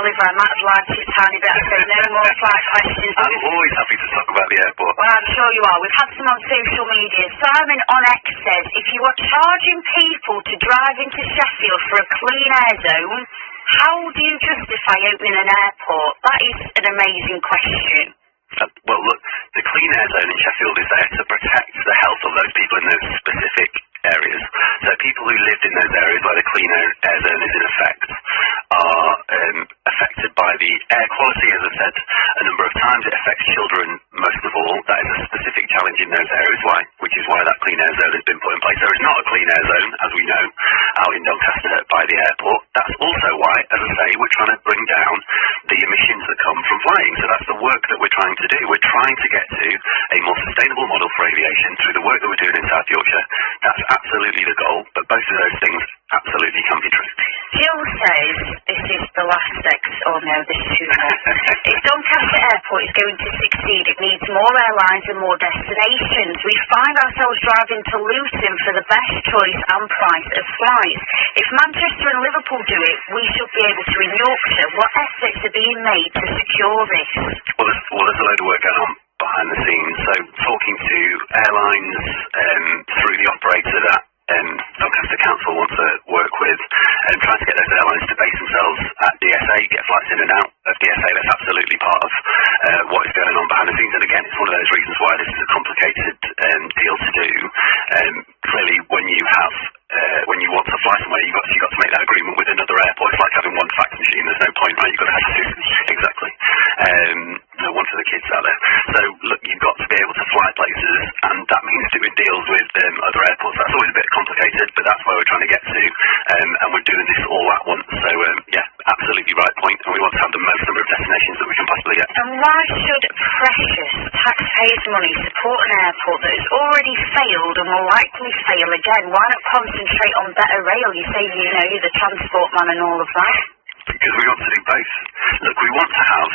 Oliver, I might have lied to you a tiny bit. I said no more flight questions. I'm always happy to talk about the airport. Well, I'm sure you are. We've had some on social media. Simon on X says, if you are charging people to drive into Sheffield for a clean air zone, how do you justify opening an airport? That is an amazing question. Well, look, the clean air zone in Sheffield is there to protect the health of those people in those specific areas. So people who lived in those areas where the clean air zone is in effect are affected by the air quality, as I said a number of times. It affects children most of all. That is a specific challenge in those areas, which is why that clean air zone has been put in place. There is not a clean air zone, as we know, out in Doncaster by the airport. That's also why, as I say, we're trying to bring down the emissions that come from flying. So that's the work that we're trying to do. We're trying to get to a more sustainable model for aviation through the work that we're doing in South Yorkshire. That's absolutely the goal, but both of those things absolutely can be true. Jill says, this is the last this is too long. If Doncaster Airport is going to succeed, it needs more airlines and more destinations. We find ourselves driving to Luton for the best choice and price of flights. If Manchester and Liverpool do it, we should be able to in Yorkshire. What efforts are being made to secure this? Well, there's a load of work going on behind the scenes. So talking to airlines through the operator that Doncaster Council want to work with, and trying to get those airlines to base themselves at DSA, get flights in and out of DSA. That's absolutely part of what is going on behind the scenes. And again, it's one of those reasons why this is a complicated deal to do. Clearly, when you want to fly somewhere, you've got to make that agreement with another airport. It's like having one fax machine. There's no point, right? You've got to have two. Exactly. No one for the kids out there. So look, you've got to be able to fly places, and that means doing deals with other airports. That's always a bit complicated, but that's where we're trying to get to, and we're doing this all at once. So yeah, absolutely right point, and we want to have the most number of destinations that we can possibly get. And why should precious taxpayers' money support an airport that has already failed and will likely fail again? Why not concentrate on better rail? You say, you're the transport man and all of that. Because we want to do both. Look, we want to have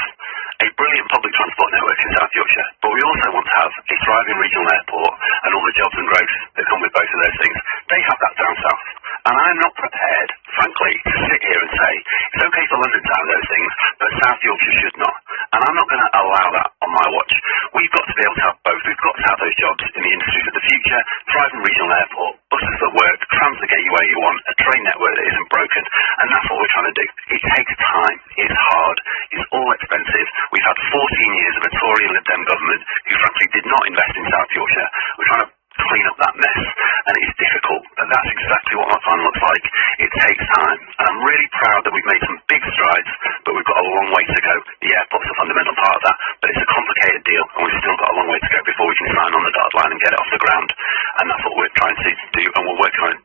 a brilliant public transport network in South Yorkshire, but we also want to have a thriving regional airport and all the jobs and growth that come with both of those things. They have that down south. And I'm not prepared, frankly, to sit here and say, it's okay for London to have those things, but South Yorkshire should not. And I'm not going to allow that on my watch. We've got to be able to have both. We've got to have those jobs in the industries of the future, thriving regional airport, buses that work, trams that get you where you want, a train network that isn't broken. And that's what we're trying to do. It takes time. It's hard. It's all expensive. We've had 14 years of a Tory and Lib Dem government who, frankly, did not invest in South Yorkshire. We're trying to clean up that mess, and it's difficult, but that's exactly what my plan looks like. It takes time, and I'm really proud that we've made some big strides, but we've got a long way to go. The airport's a fundamental part of that, but it's a complicated deal, and we've still got a long way to go before we can sign on the dotted line and get it off the ground, and that's what we're trying to do, and we're working on it